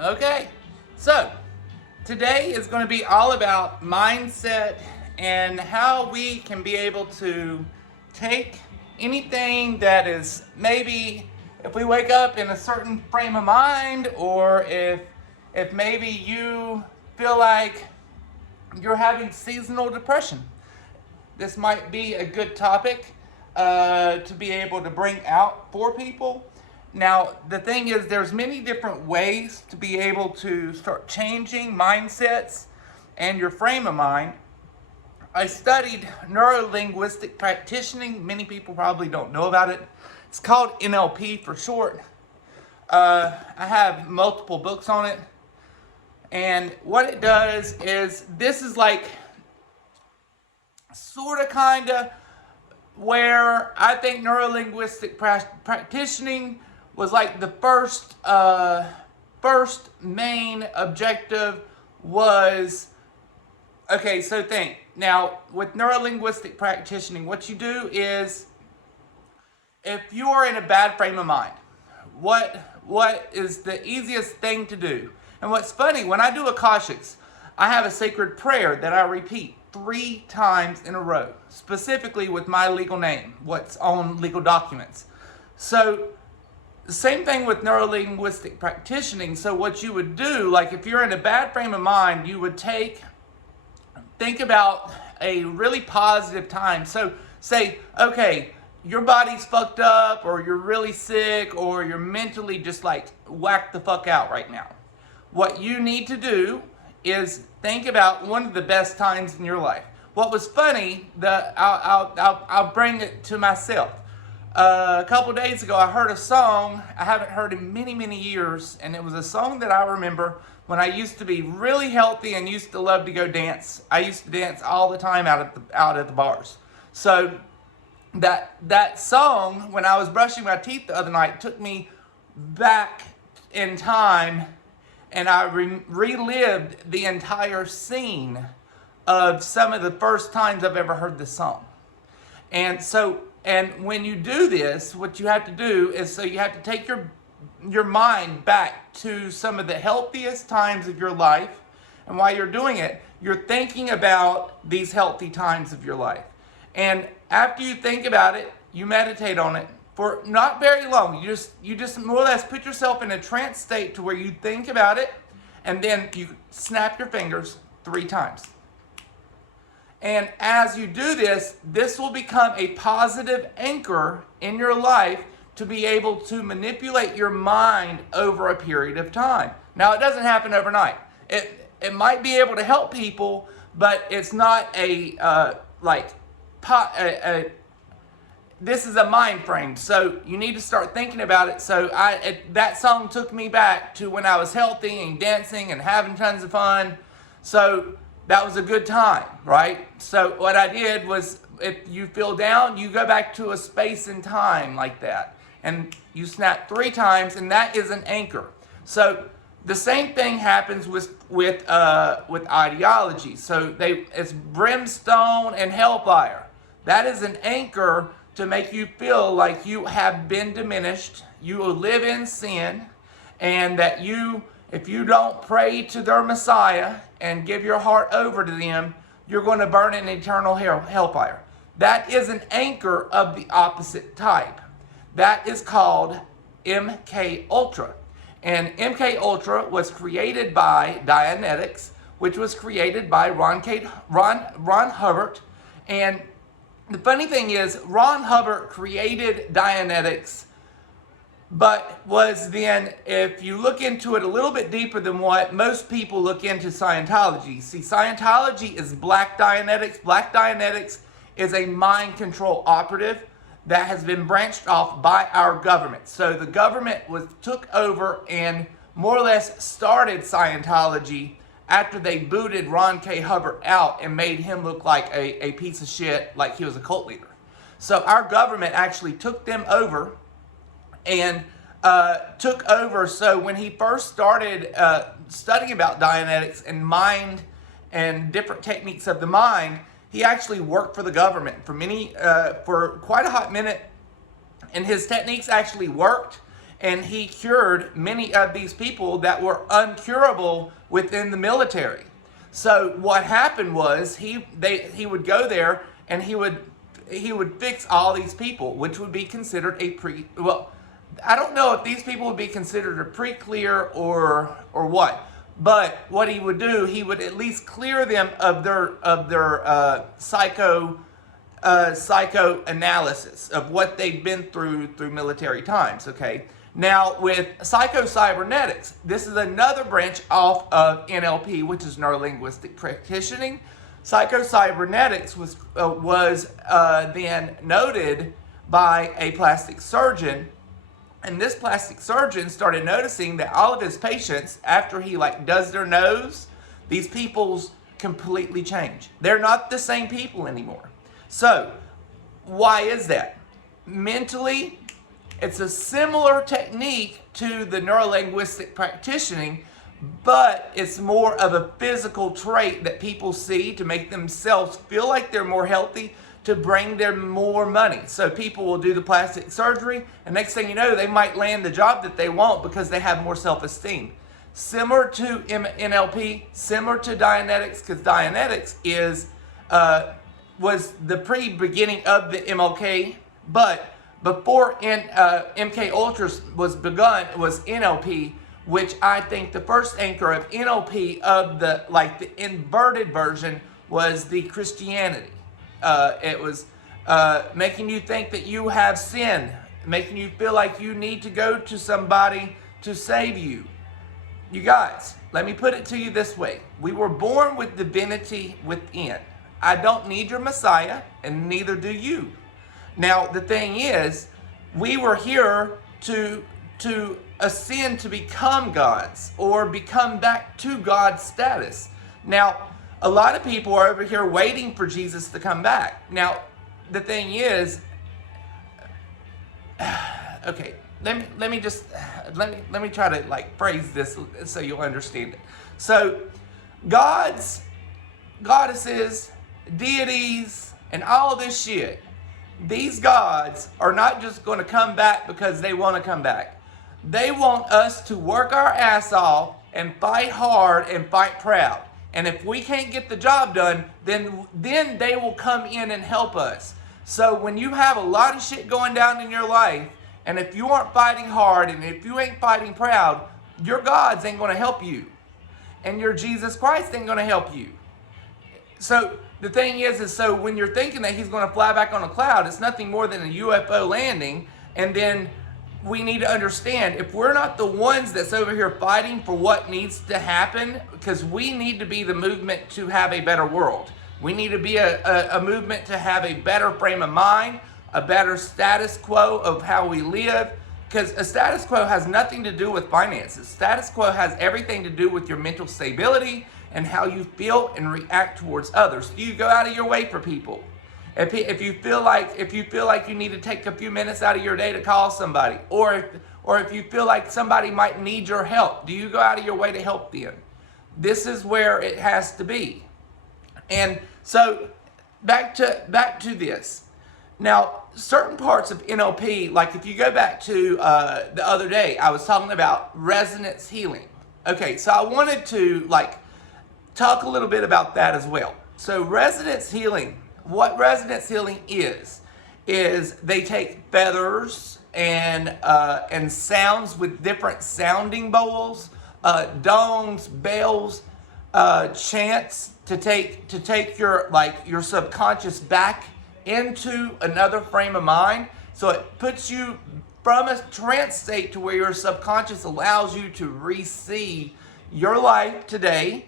Okay, so today is going to be all about mindset and how we can be able to take anything that is maybe if we wake up in a certain frame of mind, or if maybe you feel like you're having seasonal depression. This might be a good topic to be able to bring out for people. Now, the thing is, there's many different ways to be able to start changing mindsets and your frame of mind. I studied neuro-linguistic practicing. Many people probably don't know about it. It's called NLP for short. I have multiple books on it. And what it does is, this is like sort of kind of where I think neuro-linguistic practicing was like the first main objective was, okay, so think. Now, with neuro-linguistic practicing, what you do is, if you're in a bad frame of mind, what is the easiest thing to do? And what's funny, when I do Akashics, I have a sacred prayer that I repeat 3 times in a row, specifically with my legal name, what's on legal documents. So the same thing with neuro-linguistic practicing. So what you would do, like if you're in a bad frame of mind, you would think about a really positive time. So say, okay, your body's fucked up, or you're really sick, or you're mentally just like whacked the fuck out right now. What you need to do is think about one of the best times in your life. What was funny, I'll bring it to myself. A couple days ago, I heard a song I haven't heard in many, many years, and it was a song that I remember when I used to be really healthy and used to love to go dance. I used to dance all the time out at the bars. So that song, when I was brushing my teeth the other night, took me back in time, and I relived the entire scene of some of the first times I've ever heard this song. And when you do this, what you have to do is, so you have to take your mind back to some of the healthiest times of your life. And while you're doing it, you're thinking about these healthy times of your life. And after you think about it, you meditate on it for not very long. You just more or less put yourself in a trance state to where you think about it, and then you snap your fingers 3 times. And as you do this, this will become a positive anchor in your life to be able to manipulate your mind over a period of time. Now, it doesn't happen overnight. It might be able to help people, but it's not this is a mind frame, so you need to start thinking about it. So that song took me back to when I was healthy and dancing and having tons of fun. So that was a good time, right? So what I did was, if you feel down, you go back to a space in time like that, and you snap 3 times, and that is an anchor. So the same thing happens with ideology. So it's brimstone and hellfire. That is an anchor to make you feel like you have been diminished, you live in sin, and that if you don't pray to their Messiah and give your heart over to them, you're going to burn in eternal hellfire. That is an anchor of the opposite type. That is called MK Ultra. And MK Ultra was created by Dianetics, which was created by Ron Hubbard. And the funny thing is, Ron Hubbard created Dianetics, but was then, if you look into it a little bit deeper than what most people look into Scientology. See, Scientology is Black Dianetics. Black Dianetics is a mind control operative that has been branched off by our government. So the government took over and more or less started Scientology after they booted Ron K. Hubbard out and made him look like a piece of shit, like he was a cult leader. So our government actually took them over and took over. So when he first started studying about Dianetics and mind and different techniques of the mind, he actually worked for the government for quite a hot minute, and his techniques actually worked. and he cured many of these people that were uncurable within the military. So what happened was he would go there and he would fix all these people, which would be considered I don't know if these people would be considered a pre-clear or what. But what he would do, he would at least clear them of their psychoanalysis of what they've been through military times. Okay. Now with psycho-cybernetics, this is another branch off of NLP, which is neuro-linguistic practitioning. Psycho-cybernetics was then noted by a plastic surgeon. And this plastic surgeon started noticing that all of his patients, after he does their nose, these people's completely change. They're not the same people anymore. So, why is that? Mentally, it's a similar technique to the neuro-linguistic practitioning, but it's more of a physical trait that people see to make themselves feel like they're more healthy, to bring them more money. So people will do the plastic surgery, and next thing you know, they might land the job that they want because they have more self-esteem. Similar to NLP, similar to Dianetics, because Dianetics was the pre-beginning of the MLK, but before MK Ultras was begun, it was NLP, which I think the first anchor of NLP of the inverted version was the Christianity. It was making you think that you have sin, making you feel like you need to go to somebody to save you. You guys, let me put it to you this way. We were born with divinity within. I don't need your Messiah, and neither do you. Now, the thing is, we were here to ascend to become gods, or become back to God's status. Now, a lot of people are over here waiting for Jesus to come back. Now, the thing is, okay, let me try to phrase this so you'll understand it. So, gods, goddesses, deities, and all of this shit, these gods are not just going to come back because they want to come back. They want us to work our ass off and fight hard and fight proud. And if we can't get the job done, then they will come in and help us. So when you have a lot of shit going down in your life, and if you aren't fighting hard, and if you ain't fighting proud, your gods ain't going to help you. And your Jesus Christ ain't going to help you. So the thing is so when you're thinking that he's going to fly back on a cloud, it's nothing more than a UFO landing. And then we need to understand, if we're not the ones that's over here fighting for what needs to happen, because we need to be the movement to have a better world. We need to be a movement to have a better frame of mind, a better status quo of how we live, because a status quo has nothing to do with finances. Status quo has everything to do with your mental stability and how you feel and react towards others. Do you go out of your way for people? If you feel like you need to take a few minutes out of your day to call somebody, or if you feel like somebody might need your help, do you go out of your way to help them? This is where it has to be. And so back to this. Now, certain parts of NLP, like if you go back to the other day, I was talking about resonance healing. Okay, so I wanted to talk a little bit about that as well. So resonance healing. What resonance healing is they take feathers and sounds with different sounding bowls, dongs, bells, chants to take your subconscious back into another frame of mind. So it puts you from a trance state to where your subconscious allows you to receive your life today,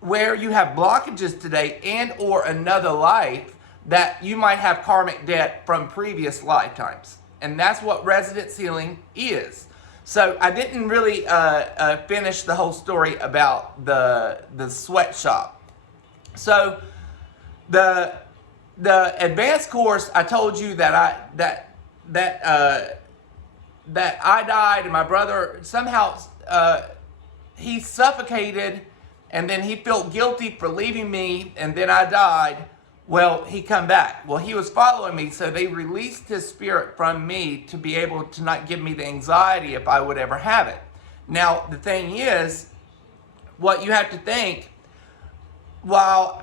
where you have blockages today and or another life that you might have karmic debt from previous lifetimes. And that's what resonance healing is. So I didn't really finish the whole story about the sweatshop. So the advanced course, I told you that I died, and my brother somehow he suffocated, and then he felt guilty for leaving me, and then I died. Well, he come back. Well, he was following me, so they released his spirit from me to be able to not give me the anxiety if I would ever have it. Now, the thing is, what you have to think, while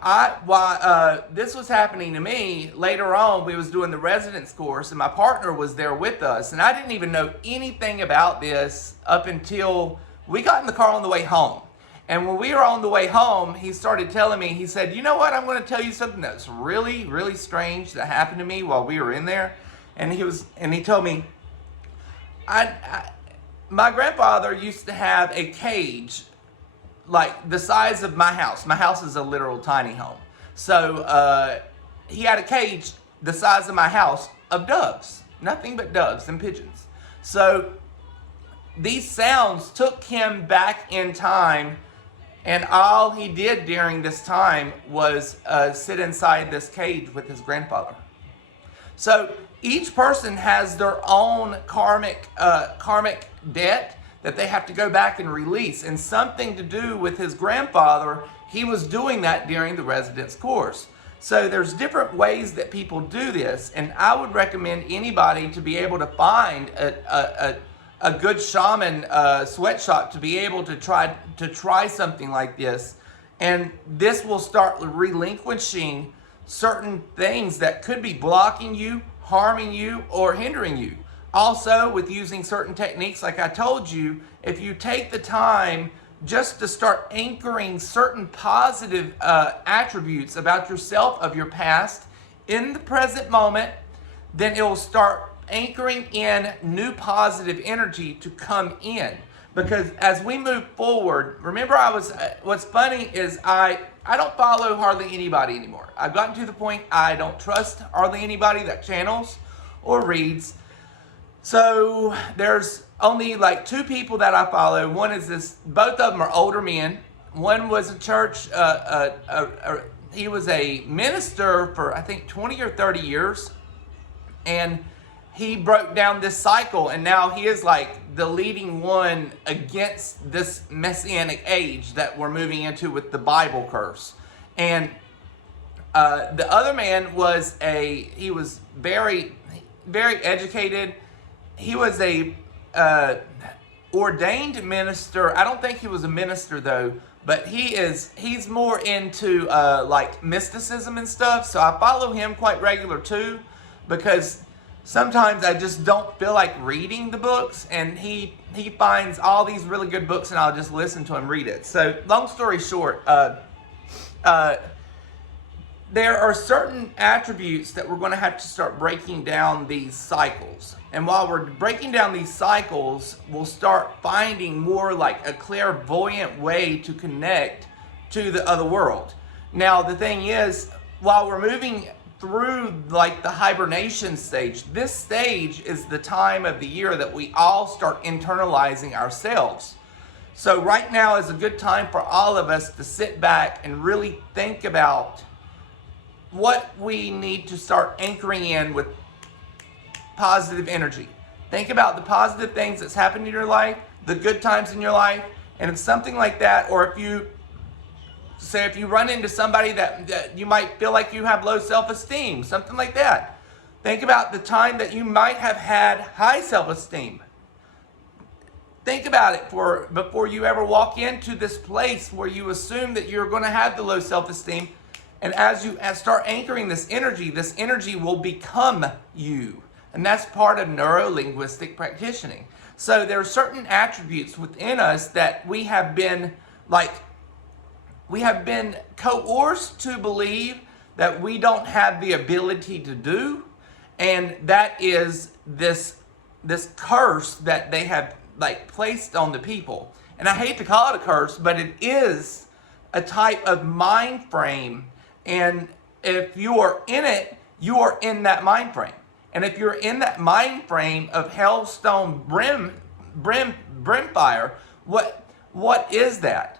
this was happening to me, later on we was doing the residence course and my partner was there with us, and I didn't even know anything about this up until we got in the car on the way home. And when we were on the way home, he started telling me, he said, you know what, I'm going to tell you something that's really, really strange that happened to me while we were in there. And he told me, my grandfather used to have a cage like the size of my house. My house is a literal tiny home. So he had a cage the size of my house of doves, nothing but doves and pigeons. So these sounds took him back in time, and all he did during this time was sit inside this cage with his grandfather. So each person has their own karmic debt that they have to go back and release. And something to do with his grandfather, he was doing that during the residence course. So there's different ways that people do this, and I would recommend anybody to be able to find a good shaman sweatshop to be able to try something like this. And this will start relinquishing certain things that could be blocking you, harming you, or hindering you. Also, with using certain techniques, like I told you, if you take the time just to start anchoring certain positive attributes about yourself, of your past, in the present moment, then it will start anchoring in new positive energy to come in. Because as we move forward, remember what's funny is I don't follow hardly anybody anymore. I've gotten to the point I don't trust hardly anybody that channels or reads. So there's only like 2 people that I follow. One is this, both of them are older men. One was a church, he was a minister for I think 20 or 30 years. And he broke down this cycle, and now he is like the leading one against this messianic age that we're moving into with the Bible curse. And the other man was he was very, very educated. He was a ordained minister. I don't think he was a minister though, but he's more into like mysticism and stuff. So I follow him quite regular too, because sometimes I just don't feel like reading the books, and he finds all these really good books, and I'll just listen to him read it. So long story short, there are certain attributes that we're going to have to start breaking down these cycles. And while we're breaking down these cycles, we'll start finding more like a clairvoyant way to connect to the other world. Now, the thing is, while we're moving through like the hibernation stage, this stage is the time of the year that we all start internalizing ourselves. So right now is a good time for all of us to sit back and really think about what we need to start anchoring in with positive energy. Think about the positive things that's happened in your life, the good times in your life, and if something like that, or if you run into somebody that you might feel like you have low self-esteem, something like that. Think about the time that you might have had high self-esteem. Think about it before you ever walk into this place where you assume that you're going to have the low self-esteem. And as you start anchoring this energy will become you. And that's part of neuro-linguistic practicing. So there are certain attributes within us that we have been coerced to believe that we don't have the ability to do. And that is this curse that they have like placed on the people. And I hate to call it a curse, but it is a type of mind frame. And if you are in it, you are in that mind frame. And if you're in that mind frame of hellstone brimfire, what is that?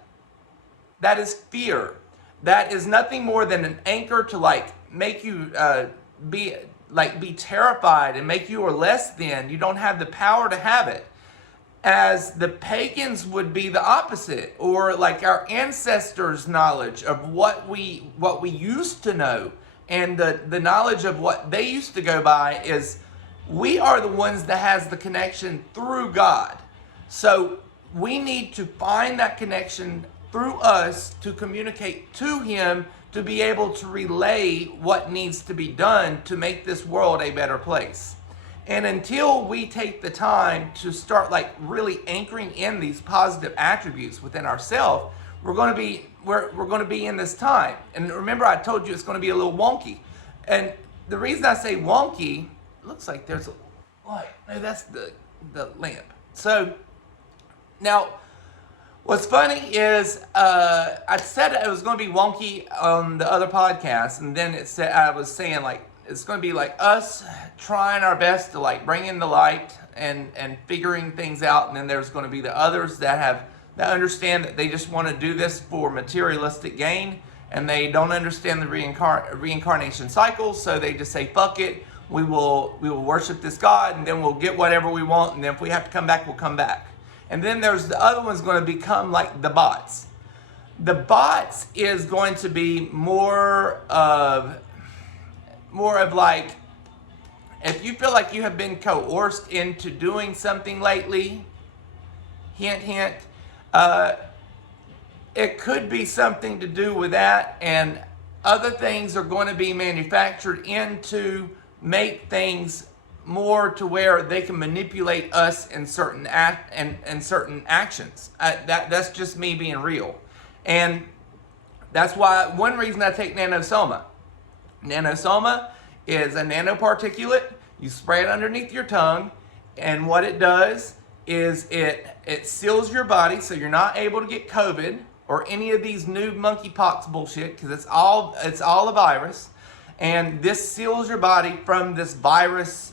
That is fear. That is nothing more than an anchor to like make you be terrified and make you or less than. You don't have the power to have it. As the pagans would be the opposite, or like our ancestors' knowledge of what we used to know And the knowledge of what they used to go by is we are the ones that has the connection through God. So we need to find that connection through us to communicate to him, to be able to relay what needs to be done to make this world a better place. And until we take the time to start like really anchoring in these positive attributes within ourselves, we're going to be in this time. And remember, I told you it's going to be a little wonky. And the reason I say wonky, it looks like there's a light. No, that's the lamp. So now, what's funny is I said it was going to be wonky on the other podcast, and then it said I was saying like it's going to be like us trying our best to like bring in the light and figuring things out, and then there's going to be the others that understand that they just want to do this for materialistic gain, and they don't understand the reincarnation cycle, so they just say fuck it. We will worship this God, and then we'll get whatever we want, and then if we have to come back, we'll come back. And then there's the other one's going to become like the bots. The bots is going to be more of like, if you feel like you have been coerced into doing something lately, hint, hint, it could be something to do with that, and other things are going to be manufactured in to make things more to where they can manipulate us in certain certain actions. That's just me being real. And that's why one reason I take nanosoma. Nanosoma is a nanoparticulate. You spray it underneath your tongue, and what it does is it seals your body so you're not able to get COVID or any of these new monkeypox bullshit, because it's all a virus. And this seals your body from this virus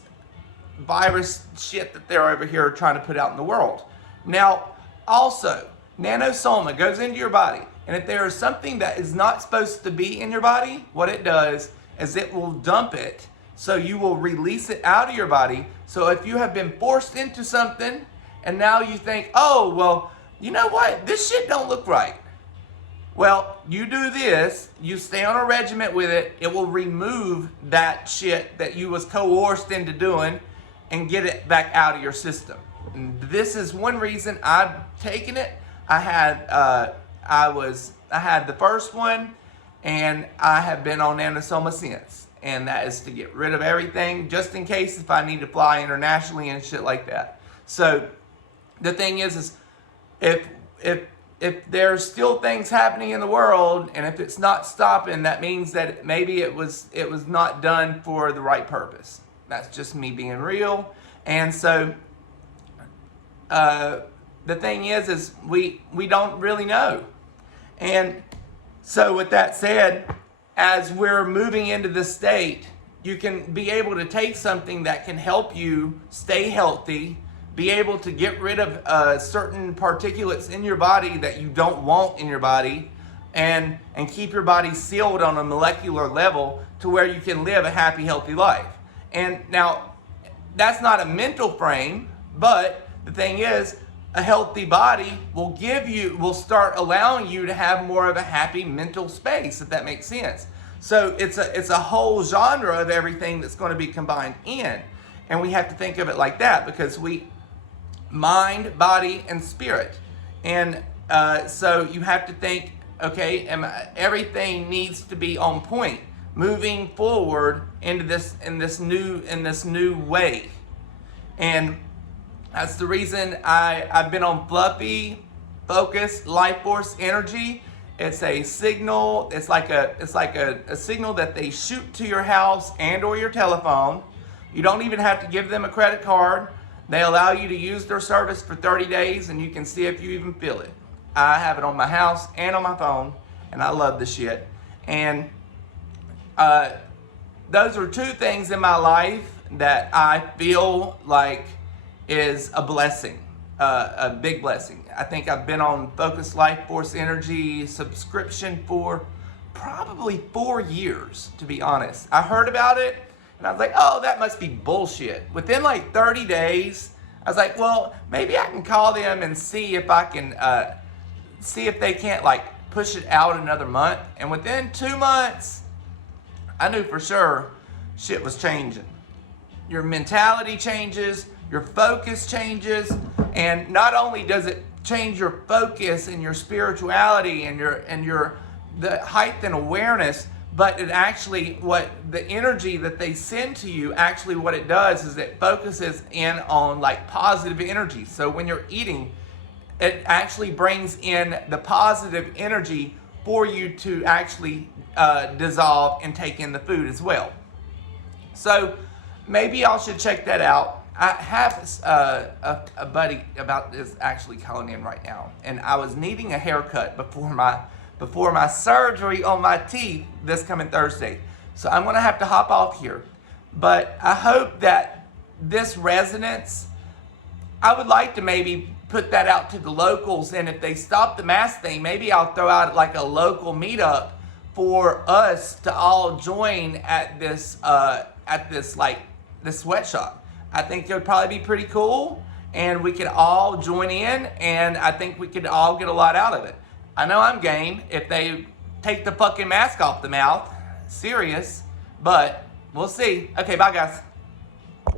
shit that they're over here trying to put out in the world. Now, also, nanosoma goes into your body, and if there is something that is not supposed to be in your body, what it does is it will dump it, so you will release it out of your body. So if you have been forced into something, and now you think, oh, well, you know what, this shit don't look right. Well, you do this, you stay on a regiment with it, it will remove that shit that you was coerced into doing and get it back out of your system. And this is one reason I've taken it. I had the first one, and I have been on nanosoma since. And that is to get rid of everything, just in case if I need to fly internationally and shit like that. So the thing is if there's still things happening in the world, and if it's not stopping, that means that maybe it was not done for the right purpose. That's just me being real. And so the thing is we don't really know. And so with that said, as we're moving into this state, you can be able to take something that can help you stay healthy, be able to get rid of certain particulates in your body that you don't want in your body, and keep your body sealed on a molecular level to where you can live a happy, healthy life. And now, that's not a mental frame, but the thing is, a healthy body will start allowing you to have more of a happy mental space, if that makes sense. So it's a whole genre of everything that's going to be combined in. And we have to think of it like that, because mind, body, and spirit. And so you have to think, okay, everything needs to be on point, moving forward into this new way. And that's the reason I've been on Fluffy, Focus, Life Force Energy. It's a signal. It's like a signal that they shoot to your house and or your telephone. You don't even have to give them a credit card. They allow you to use their service for 30 days, and you can see if you even feel it. I have it on my house and on my phone, and I love the shit. And those are two things in my life that I feel like is a blessing, a big blessing. I think I've been on Focus Life Force Energy subscription for probably 4 years, to be honest. I heard about it, and I was like, oh, that must be bullshit. Within like 30 days, I was like, well, maybe I can call them and see if I can, see if they can't like push it out another month. And within 2 months, I knew for sure shit was changing. Your mentality changes, your focus changes, and not only does it change your focus and your spirituality and your the height and awareness, but it actually, what the energy that they send to you, actually what it does is it focuses in on like positive energy. So when you're eating, it actually brings in the positive energy for you to actually dissolve and take in the food as well. So maybe y'all should check that out. I have a buddy about this actually calling in right now, and I was needing a haircut before my surgery on my teeth this coming Thursday. So I'm gonna have to hop off here. But I hope that this resonance, I would like to maybe put that out to the locals, and if they stop the mask thing, maybe I'll throw out like a local meetup for us to all join at this sweatshop. I think it would probably be pretty cool, and we could all join in, and I think we could all get a lot out of it. I know I'm game if they take the fucking mask off the mouth. Serious, but we'll see. Okay, bye guys.